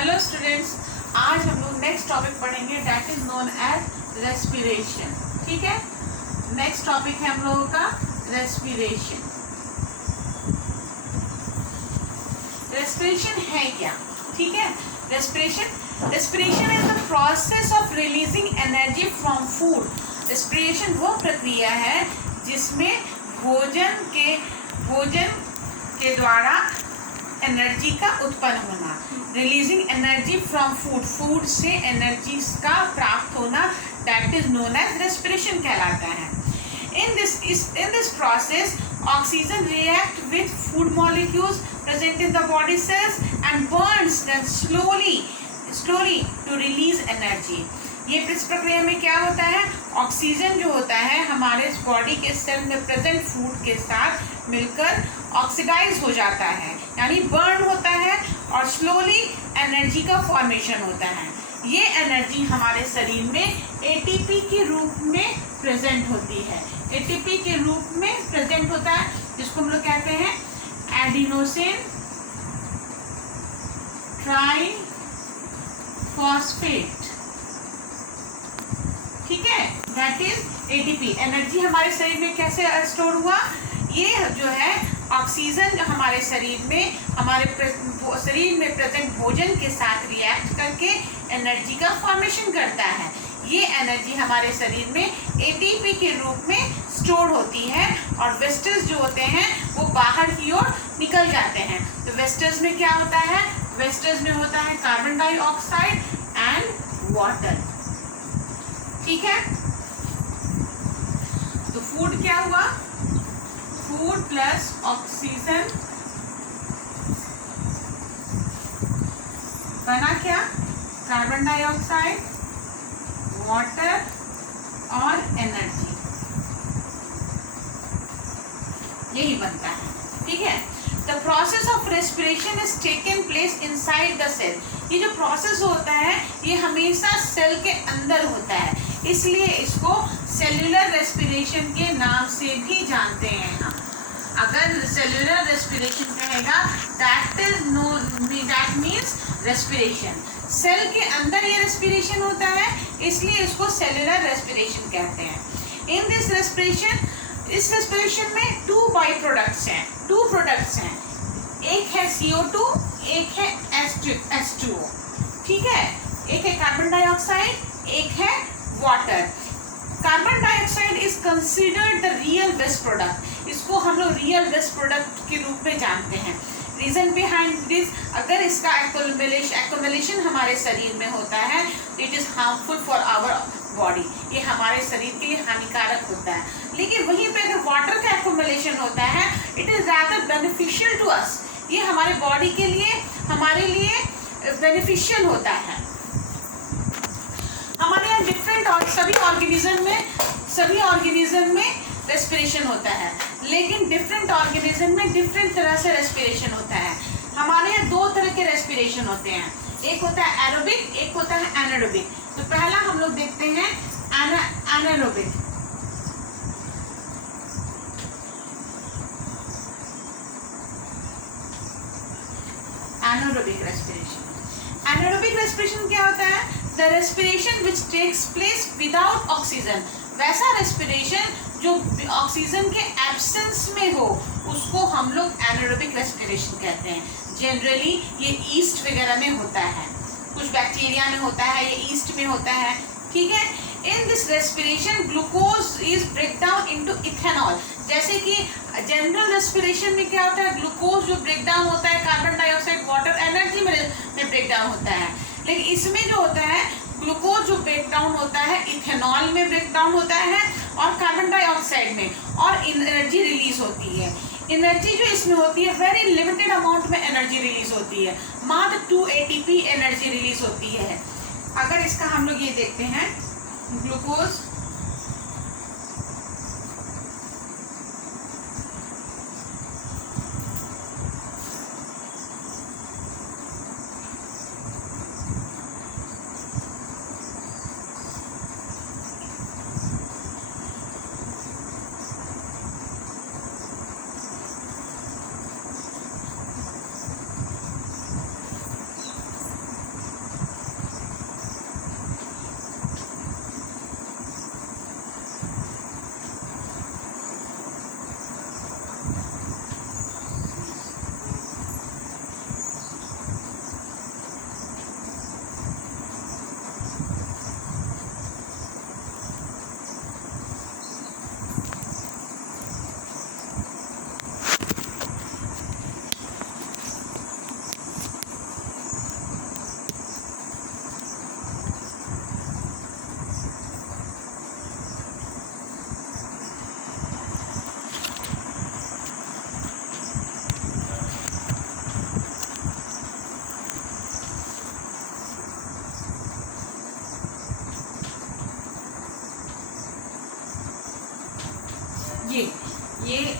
Hello students, आज हम लोग नेक्स्ट टॉपिक पढ़ेंगे that is known as respiration. ठीक है, नेक्स्ट टॉपिक है हम लोगों का रेस्पिरेशन। रेस्पिरेशन है क्या? ठीक है, respiration is the process of releasing energy from food. Respiration वो प्रक्रिया है जिसमें भोजन के द्वारा एनर्जी का उत्पन्न होना, रिलीजिंग एनर्जी फ्रॉम फूड से एनर्जी का प्राप्त होना, that is known as respiration कहलाता है। In this process oxygen react with food molecules present in the body cells and burns them slowly to release energy. ये इस प्रक्रिया में क्या होता है, ऑक्सीजन जो होता है हमारे बॉडी के सेल में प्रेजेंट फूड के साथ मिलकर ऑक्सीडाइज हो जाता है, यानी बर्न होता है और स्लोली एनर्जी का फॉर्मेशन होता है। ये एनर्जी हमारे शरीर में एटीपी के रूप में प्रेजेंट होती है। एटीपी के रूप में प्रेजेंट होता है, जिसको हम लोग कहते हैं एडिनोसिन ट्राई फॉस्फेट। ठीक है, दैट इज एटीपी। एनर्जी हमारे शरीर में कैसे स्टोर हुआ, ये जो है ऑक्सीजन हमारे शरीर में प्रेजेंट भोजन के साथ रिएक्ट करके एनर्जी का फॉर्मेशन करता है। ये एनर्जी हमारे शरीर में एटीपी के रूप में स्टोर होती है और वेस्टर्स जो होते हैं वो बाहर की ओर निकल जाते हैं। तो वेस्टर्स में क्या होता है, वेस्टर्स में होता है कार्बन डाइऑक्साइड एंड वाटर। ठीक है, तो फूड क्या हुआ, फूड प्लस ऑक्सीजन बना क्या, कार्बन डाइऑक्साइड, वाटर और एनर्जी, यही बनता है। ठीक है, the process of respiration is taken place inside the cell. ये जो प्रोसेस होता है ये हमेशा सेल के अंदर होता है, इसलिए इसको सेल्यूलर रेस्पिरेशन के नाम से भी जानते हैं हम। अगर सेल्यूलर रेस्पिरेशन कहेगा दैट मीन्स रेस्पिरेशन। सेल के अंदर ये रेस्पिरेशन होता है, इसलिए इसको सेल्यूलर रेस्पिरेशन कहते हैं। इन दिस रेस्पिरेशन, इस रेस्पिरेशन में टू बाई प्रोडक्ट्स हैं, एक है CO2, एक है H2O। ठीक है, एक है कार्बन डाइऑक्साइड, एक है water. Carbon dioxide is considered the real waste product. इसको हम लोग रियल वेस्ट प्रोडक्ट के रूप में जानते हैं। रीजन बिहाइंड दिस, अगर इसका एक्युमुलेशन हमारे शरीर में होता है तो it is harmful for our body, ये हमारे शरीर के लिए हानिकारक होता है। लेकिन वहीं पे अगर वाटर का एक्युमुलेशन होता है it is rather beneficial to us, ये हमारे बॉडी के लिए, हमारे लिए बेनिफिशियल होता है। हमारे यहाँ डिफरेंट और सभी ऑर्गेनिज्म में रेस्पिरेशन होता है, लेकिन डिफरेंट ऑर्गेनिज्म में डिफरेंट तरह से रेस्पिरेशन होता है। हमारे यहाँ दो तरह के रेस्पिरेशन होते हैं, एक होता है एरोबिक, एक होता है एनारोबिक। तो पहला हम लोग देखते हैं anaerobic. Anaerobic respiration. Anaerobic respiration क्या होता है, the respiration which takes place without oxygen. वैसा रेस्पिरेशन जो ऑक्सीजन के एब्सेंस में हो उसको हम लोग एनारोबिक रेस्पिरेशन कहते हैं। जनरली ये ईस्ट वगैरह में होता है, कुछ बैक्टीरिया में होता है, ये ईस्ट में होता है। ठीक है, in this respiration glucose is break down into ethanol. जैसे कि जनरल रेस्पिरेशन में क्या होता है, ग्लूकोज जो ब्रेक डाउन होता है, कार्बन डाइऑक्साइड, वाटर, एनर्जी में ब्रेक डाउन होता है। लेकिन इसमें जो होता है ग्लूकोज जो ब्रेक डाउन होता है इथेनॉल में ब्रेक डाउन होता है और कार्बन डाइऑक्साइड में, और एनर्जी रिलीज होती है। एनर्जी जो इसमें होती है वेरी लिमिटेड अमाउंट में एनर्जी रिलीज होती है, मात्र 2 ATP एनर्जी रिलीज होती है। अगर इसका हम लोग ये देखते हैं ग्लूकोज,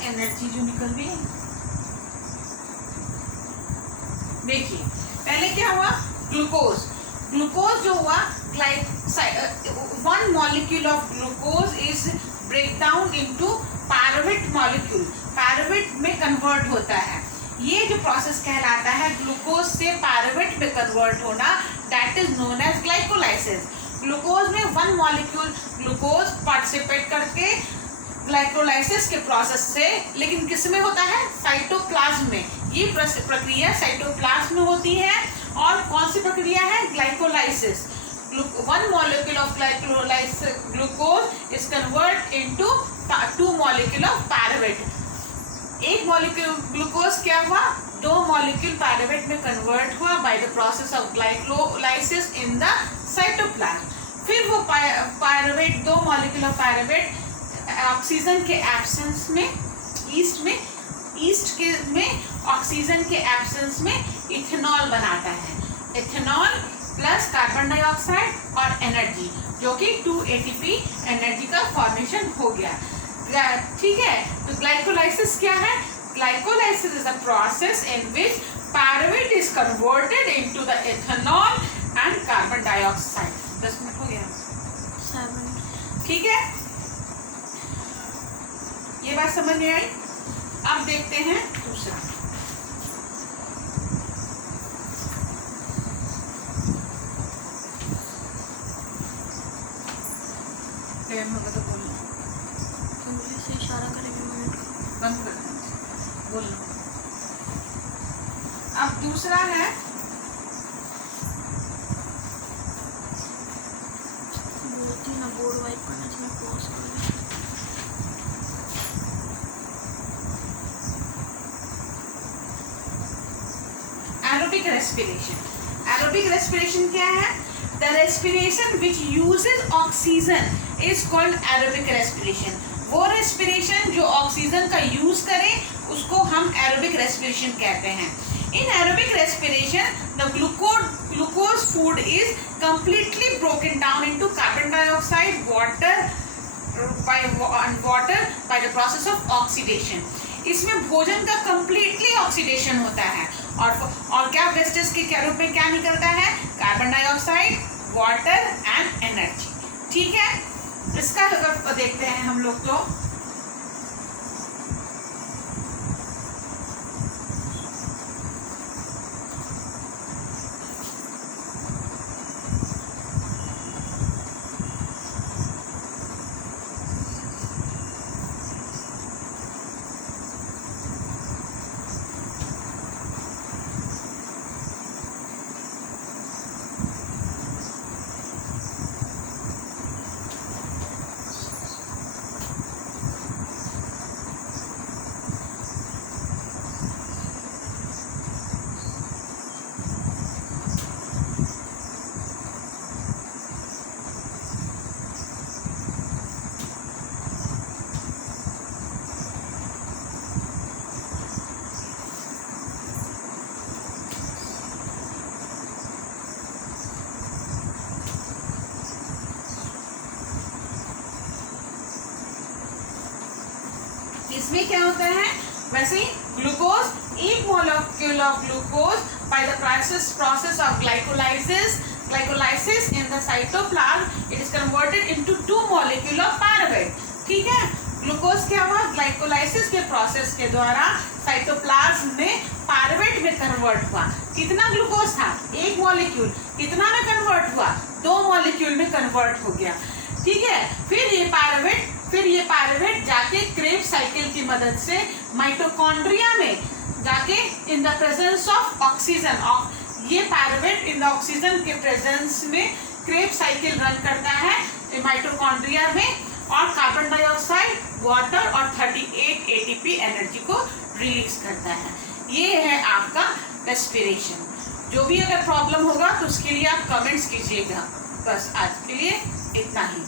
एनर्जी जो निकल रही है, देखिए पहले क्या हुआ, ग्लूकोज जो हुआ, one molecule of glucose is break down into pyruvate molecule, pyruvate में कन्वर्ट होता है। ये जो प्रोसेस कहलाता है ग्लूकोज से पायरुवेट में कन्वर्ट होना, that is known as glycolysis. Glucose में वन मॉलिक्यूल ग्लूकोज पार्टिसिपेट करके ग्लाइकोलाइसिस के प्रोसेस से, लेकिन किस में होता है, साइटोप्लाज्म में। ये प्रक्रिया साइटोप्लाज्म में होती है। और कौन सी प्रक्रिया है, glycolysis. One molecule of glucose is convert into two molecule of pyruvate. एक मॉलिक्यूल ग्लूकोज क्या हुआ, दो मॉलिक्यूल पायरुवेट में कन्वर्ट हुआ by the process of glycolysis in the cytoplasm. फिर वो पायरुवेट, दो मॉलिक्यूल ऑफ पायरुवेट ऑक्सीजन के एब्सेंस में, ईस्ट में ऑक्सीजन के एब्सेंस में इथेनॉल बनाता है। इथेनॉल प्लस कार्बन डाइऑक्साइड और एनर्जी, जो कि 2 ATP एनर्जी का फॉर्मेशन हो गया। ठीक है, तो ग्लाइकोलाइसिस क्या है, glycolysis is a process in which pyruvate is converted into the ethanol and carbon dioxide. 10 minute हो गया, 7। ठीक है, ये बात समझ में आई। अब देखते हैं दूसरा। होगा तो बोलना, उंगली से इशारा करेंगे, मिनट बंद कर बोलना। अब दूसरा है, बोलती ना, बोर्ड वाइप करना चाहिए, पॉज कर। Aerobic respiration. एरोबिक रेस्पिरेशन क्या है, the respiration which uses oxygen is called aerobic respiration. वो रेस्पिरेशन जो ऑक्सीजन का यूज करे उसको हम एरोबिक रेस्पिरेशन कहते हैं। In aerobic respiration the glucose food is completely broken down into carbon dioxide, water by the process of oxidation। इसमें भोजन का completely ऑक्सीडेशन होता है और क्या वेस्टेज के रूप में क्या निकलता है, carbon dioxide, water and energy. ठीक है, इसका अगर देखते हैं हम लोग तो इसमें क्या होता है, वैसे ही ग्लूकोज, एक molecule of glucose by the process of glycolysis in the cytoplasm, it is converted into 2 molecule of pyruvate। ठीक है, ग्लूकोज क्या हुआ, ग्लाइकोलाइसिस के प्रोसेस के द्वारा साइटोप्लाज्म में पायरुवेट में कन्वर्ट हुआ। कितना ग्लूकोज था, एक मॉलिक्यूल, कितना में कन्वर्ट हुआ, 2 मॉलिक्यूल में कन्वर्ट हो गया। ठीक है, फिर ये पायरुवेट जाके क्रेब्स साइकिल की मदद से माइटोकॉन्ड्रिया में जाके in the presence of oxygen, ये पायरुवेट इन द ऑक्सीजन के प्रेजेंस में क्रेब्स साइकिल रन करता है माइटोकॉन्ड्रिया में और कार्बन डाइऑक्साइड, वाटर और 38 ATP एनर्जी को रिलीज करता है। ये है आपका रेस्पिरेशन। जो भी अगर प्रॉब्लम होगा तो उसके लिए आप कमेंट्स कीजिएगा। बस आज के लिए इतना ही।